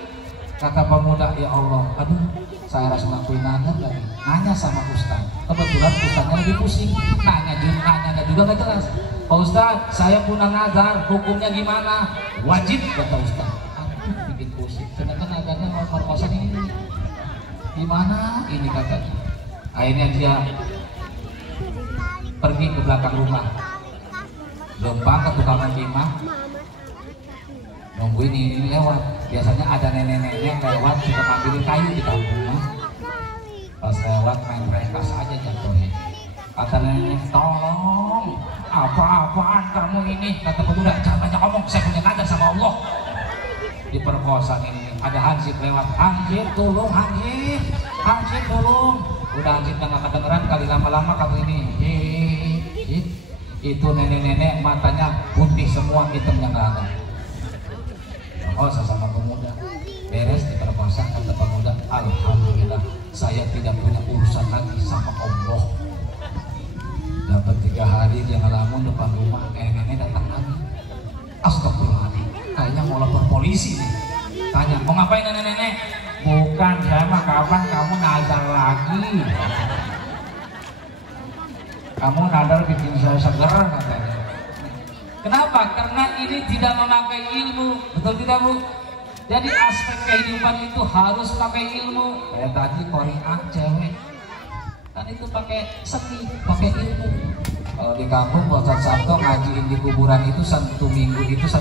Kata pemuda, ya Allah, aduh saya harus ngelakuin nazar lagi. Nanya sama Ustaz, kebetulan Ustaznya lagi pusing. Nanya juga gak jelas. Pak Ustaz, saya punya nazar, hukumnya gimana? Wajib, kata Ustaz. Aduh, bikin pusing. Sedangkan nazarnya mau perkosa ini. Gimana ini katanya? Akhirnya dia pergi ke belakang rumah, lempang ke tukang timah, nungguin ini lewat. Biasanya ada nenek-nenek lewat suka ngambilin kayu di kampung. Pas lewat main rekas aja jatuhnya. Kata nenek, tolong, apa-apaan kamu ini? Kata pemuda, jangan banyak ngomong, saya punya nazar sama Allah. Diperkosa ini, ada hansip lewat, hansip tolong, hansip tolong. Udah hansipnya nggak kedengeran, kali lama-lama kamu ini, itu nenek-nenek matanya putih semua, hitamnya nggak ada. Perkosa sama pemuda, beres diperkosa. Kata pemuda, alhamdulillah saya tidak punya urusan lagi sama Allah. Dapat 3 hari dia ngelamun depan rumah, nenek-nenek datang lagi. Astagfirullahaladzim, kayaknya mau lapor polisi nih. Tanya, mau ngapain nenek-nenek? Bukan, saya mah kapan kamu nazar lagi? Kamu nazar bikin saya seger katanya. Kenapa? Karena ini tidak memakai ilmu, betul tidak Bu? Jadi aspek kehidupan itu harus pakai ilmu. Kayak tadi Korea cewek, kan itu pakai seni, pakai ilmu. Kalau di kampung Ustaz Sabto ngajiin di kuburan itu 1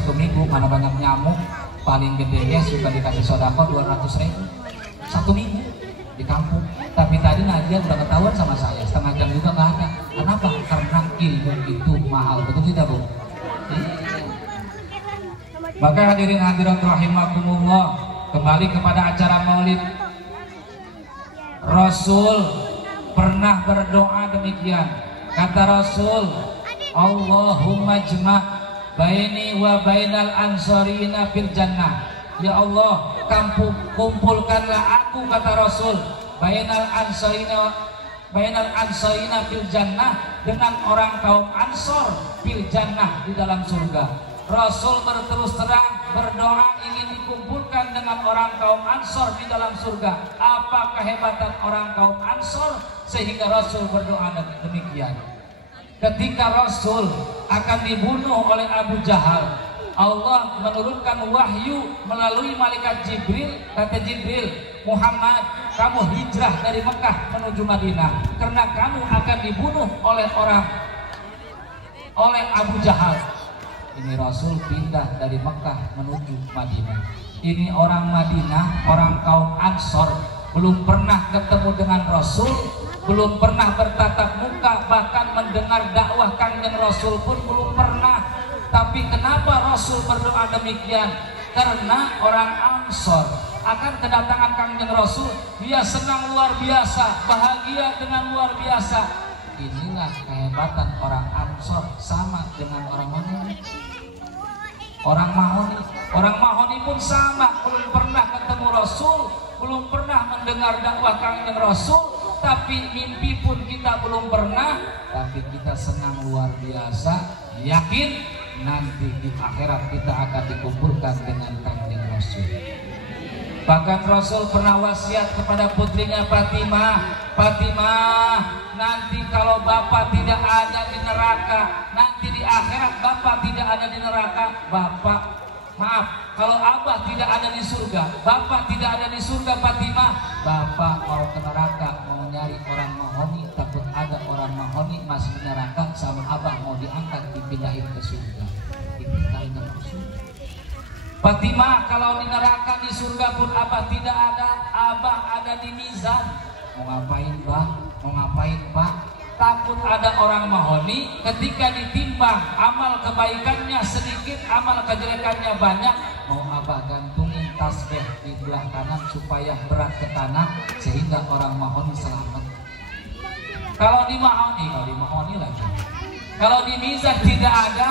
minggu, mana banyak nyamuk, paling gedenya suka dikasih sodako 200.000 1 minggu di kampung. Tapi tadi Nadia udah ketahuan sama saya, setengah jam juga nggak ada. Kenapa? Karena ilmu itu mahal, betul tidak Bu? Maka hadirin hadirat rahimakumullah, kembali kepada acara Maulid. Rasul pernah berdoa demikian. Kata Rasul, Allahumma jma' baini wa bainal ansarina fil jannah. Ya Allah, kumpulkanlah aku, kata Rasul, bainal ansarina fil jannah, dengan orang kaum Ansor fil jannah, di dalam surga. Rasul berterus terang berdoa ingin dikumpulkan dengan orang kaum Ansor di dalam surga. Apa kehebatan orang kaum Ansor sehingga Rasul berdoa demikian? Ketika Rasul akan dibunuh oleh Abu Jahal, Allah menurunkan wahyu melalui malaikat Jibril. Kata Jibril, Muhammad, kamu hijrah dari Mekah menuju Madinah karena kamu akan dibunuh oleh Abu Jahal. Ini Rasul pindah dari Mekah menuju Madinah. Ini orang Madinah, orang kaum Ansor, belum pernah ketemu dengan Rasul, belum pernah bertatap muka, bahkan mendengar dakwah Kanjeng Rasul pun belum pernah. Tapi kenapa Rasul berdoa demikian? Karena orang Ansor akan kedatangan Kanjeng Rasul, dia senang luar biasa, bahagia dengan luar biasa. Inilah kehebatan orang Ansor, sama dengan orang Mahoni. Orang Mahoni Orang Mahoni pun sama, belum pernah ketemu Rasul, belum pernah mendengar dakwah Kanjeng Rasul, tapi mimpi pun kita belum pernah, tapi kita senang luar biasa, yakin nanti di akhirat kita akan dikumpulkan dengan Kanjeng Rasul. Bahkan Rasul pernah wasiat kepada putrinya Fatimah, Fatimah, nanti kalau bapak tidak ada di neraka, nanti di akhirat bapak tidak ada di neraka, bapak, maaf, kalau abah tidak ada di surga, bapak tidak ada di surga Fatimah, bapak mau ke neraka, mau nyari orang Mahoni, takut ada orang Mahoni masih di neraka, sama abah mau diangkat dipindahin ke surga. Itu Rasul. Fatimah, kalau di neraka, di surga pun abah tidak ada, abah ada di mizan. Mau ngapain bah? Mau ngapain pak? Takut ada orang Mahoni ketika ditimbang amal kebaikannya sedikit, amal kejelekannya banyak, mau abah gantungin tasbih di belah kanan supaya berat ke tanah sehingga orang Mahoni selamat. Kalau di Mahoni lagi. Kalau di mizan tidak ada,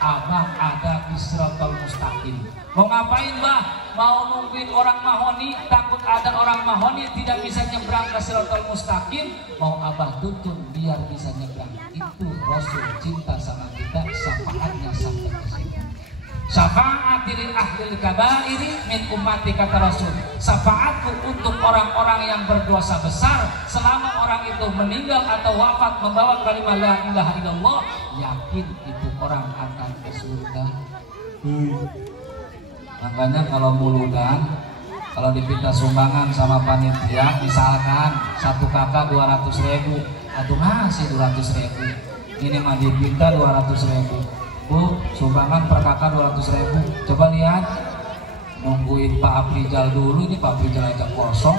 abah ada di Siratal Mustaqim. Mau ngapain bah? Mau nungguin orang Mahoni, takut ada orang Mahoni tidak bisa nyebrang ke Siratal Mustaqim, mau abah tuntun biar bisa nyebrang. Itu Rasul cinta sama kita, syafaatnya sampai ke sini. Syafa'atil ahlil kabairi min ummati, kata Rasul. Syafaatku untuk orang-orang yang berdosa besar, selama orang itu meninggal atau wafat membawa kalimat la ilaha illallah, yakin itu orang akan ke surga. Makanya kalau muludan, kalau dipinta sumbangan sama panitia, misalkan satu kakak 200.000, atau ngasih 200.000, ini mah dipinta 200.000, Bu, sumbangan per kakak 200.000. Coba lihat, nungguin Pak Aprijal dulu, ini Pak Aprijal aja kosong.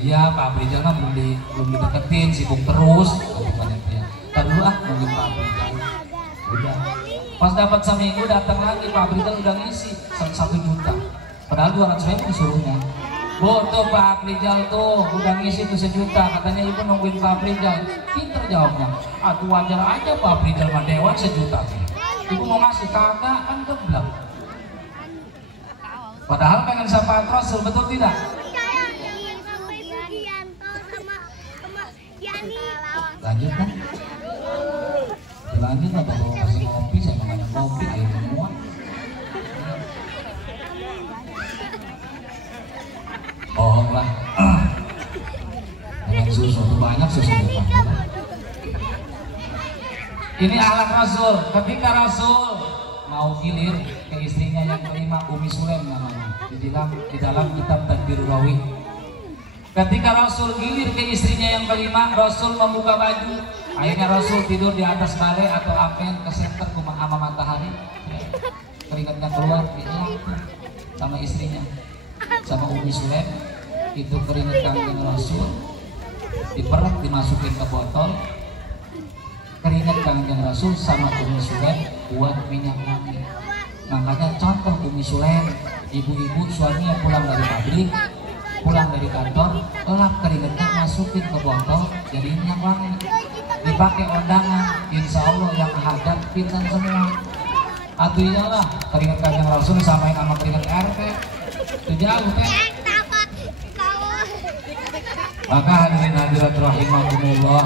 Iya, Pak Aprijal mah belum dideketin, sibuk terus. Ntar dulu nungguin Pak Aprijal. Udah. Pas dapat seminggu datang lagi Pak Aprijal udah ngisi 1 juta, padahal 200.000 disuruhnya. Bu, tuh Pak Aprijal tuh udah ngisi tuh 1 juta, katanya ibu nungguin Pak Aprijal. Pinter jawabnya, aduh wajar aja Pak Aprijal mah dewan 1 juta. Ibu mau ngasih, kakak kan geblek. Padahal pengen syafaat Rasul, betul tidak? Lanjut kan? Lanjut lah, kalau kasih kopi saya mau ada kopi air semua. Bohong lah. Dengan susu banyak susu depan. Ini akhlak Rasul. Ketika Rasul mau gilir ke istrinya yang kelima, Umi Sulaim namanya, di dalam kitab Tadbirur Rawi. Ketika Rasul gilir ke istrinya yang kelima, Rasul membuka baju. Akhirnya Rasul tidur di atas balai atau apen kesenter sama matahari. Keringatnya keluar, sama istrinya, sama Umi Sulaim. Itu keringat Kanjeng Rasul diperut, dimasukin ke botol. Keringat Kanjeng Rasul sama Umi Sulaim buat minyak wangi. Makanya contoh Umi Sulaim, ibu-ibu suaminya pulang dari pabrik, pulang dari kantor, elap keringatnya masukin ke botol jadi minyak wangi, dipakai undangan, insya Allah yang hadap pintar semua. Atuh iyalah keringat Kanjeng Rasul samain sama keringat RT, itu jauh teh. Maka hadirin hadirat rahimakumullah,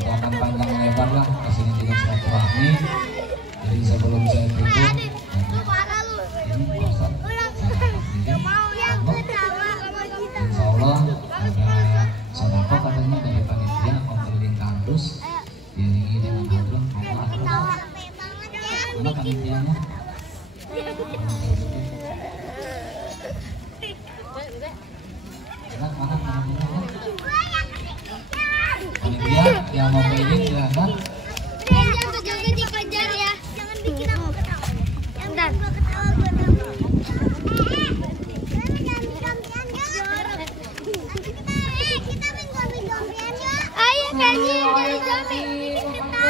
tidak akan panjang lebar lah, kesini juga silaturahmi. Jadi sebelum saya tutup, ini Ustaz, insya Allah ada sedekah katanya dari panitia mau keliling kampus, diiringi dengan hadroh, mana panitianya? Mana panitia yang mau keliling silahkan. Jangan juga dikejar ya. Jangan bikin aku ketawa. Jangan gua ketawa gua tahu. Kita main zombie-zombian yuk. Ayo Kenny, jadi zombie. Kita.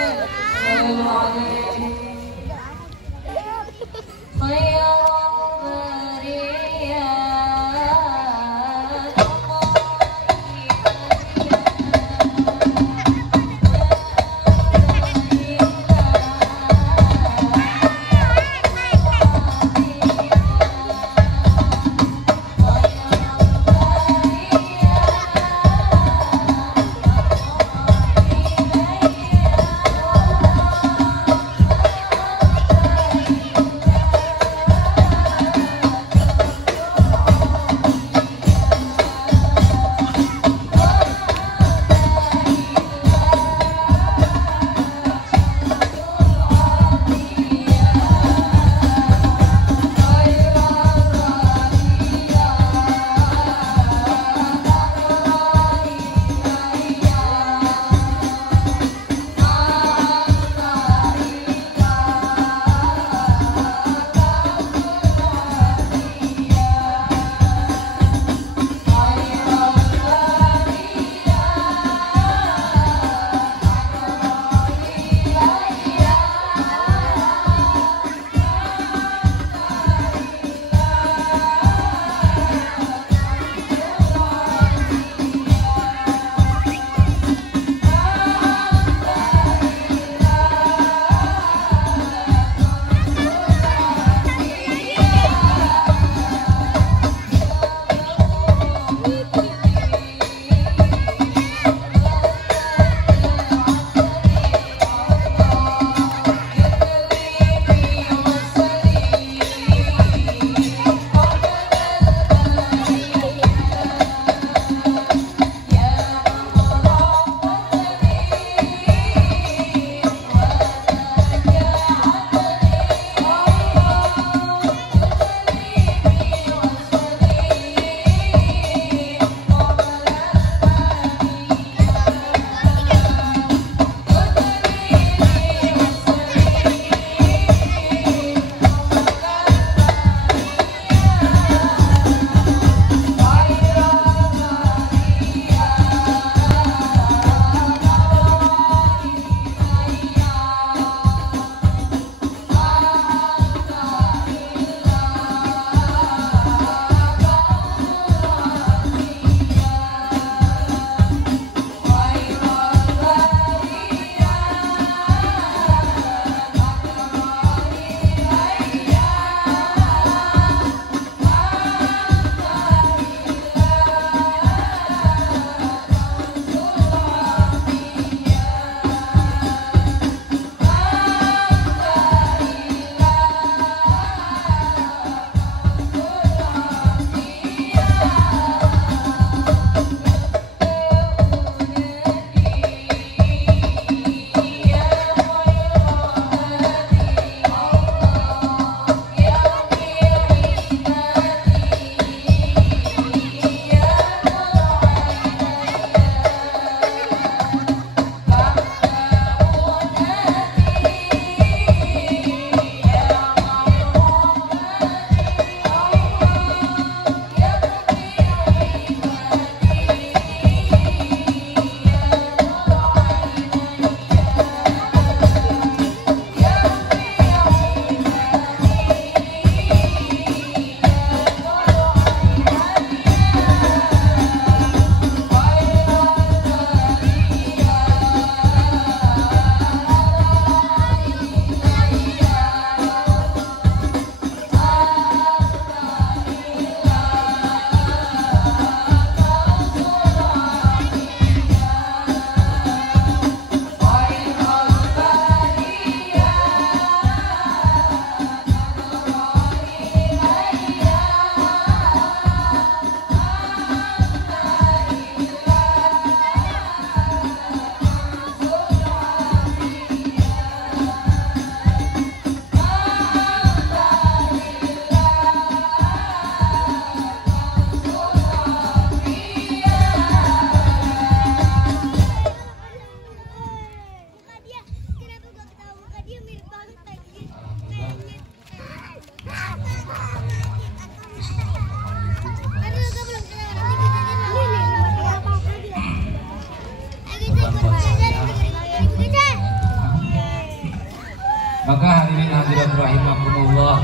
hadirin rahimakumullah,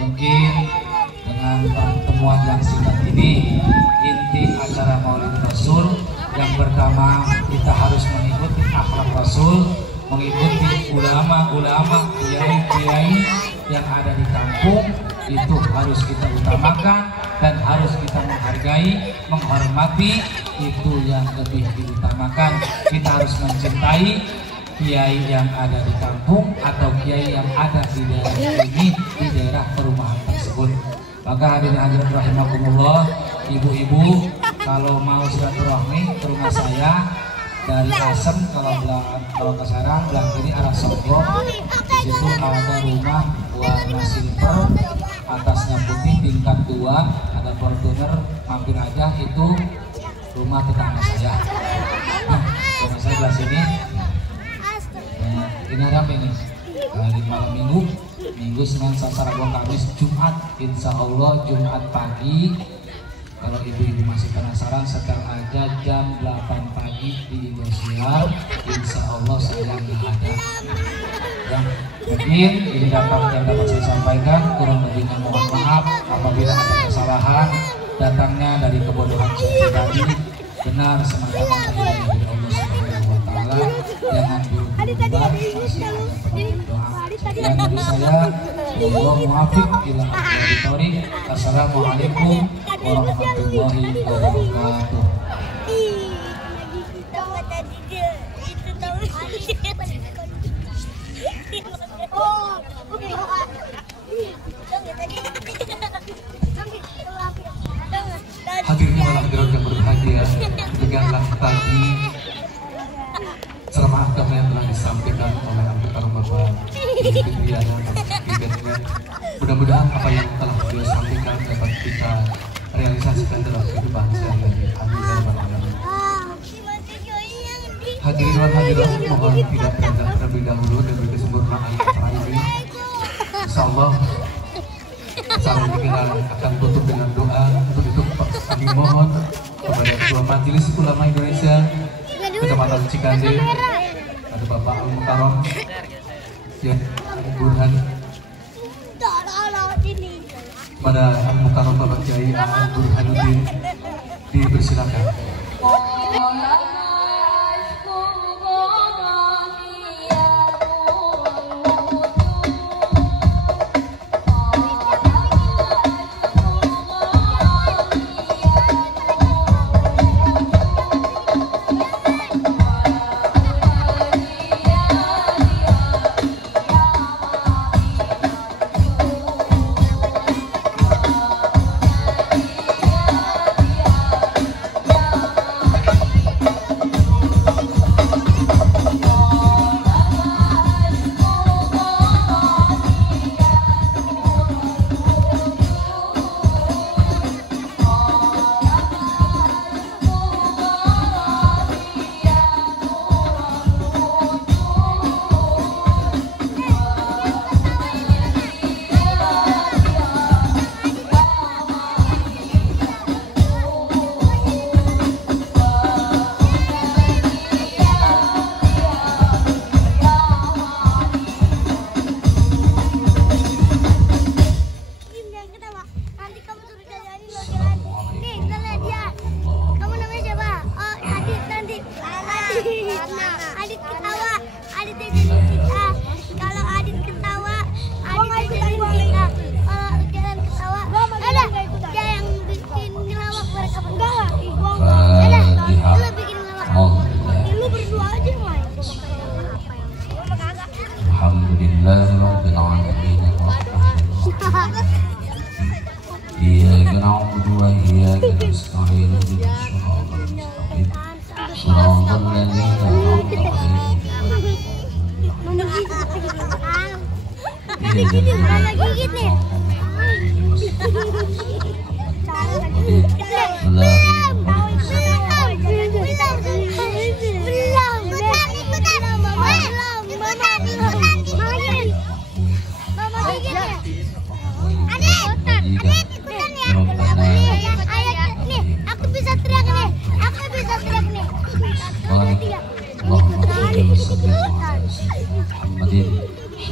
mungkin dengan pertemuan yang singkat ini inti acara Maulid Rasul yang pertama kita harus mengikuti akhlak Rasul, mengikuti ulama-ulama, kiai-kiai yang ada di kampung, itu harus kita utamakan dan harus kita menghargai, menghormati, itu yang lebih diutamakan. Kita harus mencintai kiai yang ada di kampung atau kiai yang ada di daerah ini, di daerah perumahan tersebut. Maka hadirin hadirat rahimakumullah, ibu-ibu kalau mau silaturahmi ke rumah saya dari Asem, kalau ke Serang belah kiri arah Songgo, di situ ada rumah warna silver, atasnya putih, tingkat 2, ada Fortuner, mampir aja, itu rumah tetangga saya. Nah, rumah saya belah sini. Ini ada apa ini? Di malam Minggu, Senin, Selasa, Rabu, Kamis, Jumat, insya Allah Jumat pagi. Kalau ibu-ibu masih penasaran, sekarang aja jam 8 pagi di Indosiar, insya Allah saya nggak ada. Ya, mungkin ini yang dapat saya sampaikan, kurang lebihnya mohon maaf apabila ada kesalahan datangnya dari kebodohan saya tadi. Benar semata-mata dari Allah Subhanahu wa Ta'ala. Jangan berubah, masih ada doa. Dan dari saya, Allah muafiq ila aqwamit thoriq. Assalamualaikum warahmatullahi wabarakatuh. Hadirnya malam hadirat yang berbahagia, dengarlah tadi ceramah agama yang telah disampaikan oleh Al-Mukarram Bapak Fitriana dan mudah-mudahan apa yang telah beliau sampaikan dapat kita realisasikan dalam kehidupan sehari-hari. Amin ya rabbal alamin. Hadirin dan hadirat, mohon tidak beranjak terlebih dahulu demi kesempurnaan acara ini. Insyaallah saat ini kita akan tutup dengan doa. Untuk itu kami mohon kepada Ketua Majelis Ulama Indonesia Kecamatan Cikande, ada Bapak Al-Mukarram, ya, Burhan, pada Al-Mukarram Bapak Kiai Burhanuddin, dipersilakan.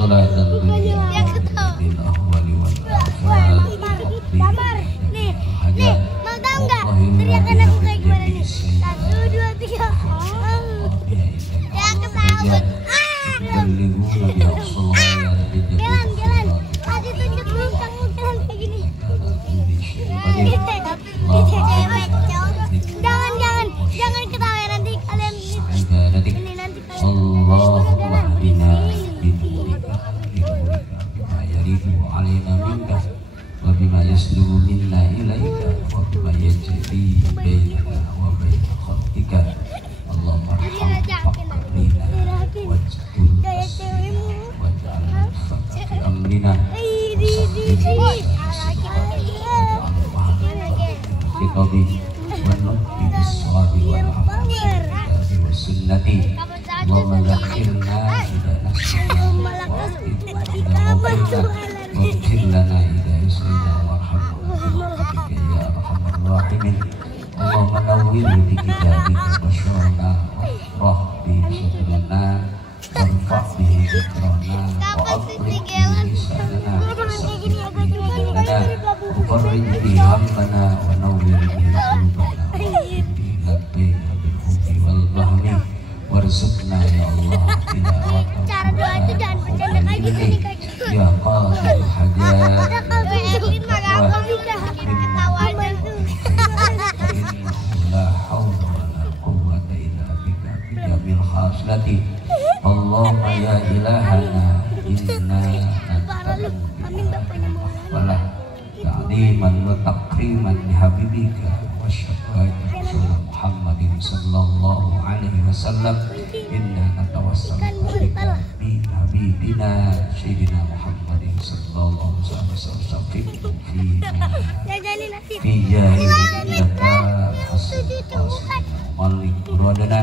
salatan lil ahwali wal afat. Damar, nih, mau tahu nggak teriakan aku kayak gimana nih? 1, 2, 3. Ya ketahuan. Jalan. Masih tunjuk muncang kayak gini. Jangan ketawa nanti kalian ini nanti Allahumma hdina binurika bima yaridu alaina minka wa bima yasluhu minna ilaika wa bima yajri bainana wa baina khalqika. Allahumma arhamna faqrina wajhul waj'alna fi amrina sunnati Allahumma zakhirna ila nafsina waghfir lana ila ismina warhamna ya arhamar rahimin. Allahumma nawwir bi kitabika basyarana wafrah bi sadrina warfa' bihi dhikrana wa aqrib bihi lisanana lana ufarrij bihi hammana wa nawwir bihi qulubana labbaika bil hubbi wal bahmi warzuqna ya Allah tilawata cara doa itu jangan bercanda kayak gini ya qadil hajat la haula wala quwwata illa bika bijamil khaslati. Allahumma ya ilahana inna walah ta'liman wa takriman li habibika wa syafa'ati Rasulullah Muhammadin sallallahu alaihi wasallam. Inna natawassalu bika bi habibina sayyidina Muhammadin sallallahu alaihi wasallam fi jahiliyaka malik ruadana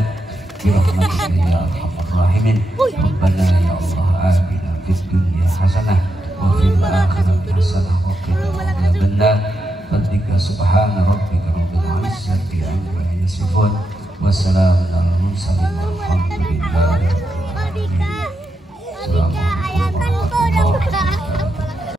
birahmatika ya arhamar rahimin. Rabbana ya Allah atina fid dunya hasanah wa fil akhirati hasanah wa qina adzabannar. Rabbika subhana rabbika rabbil izzati amma yasifun wa salamun alal mursalin walhamdulillahi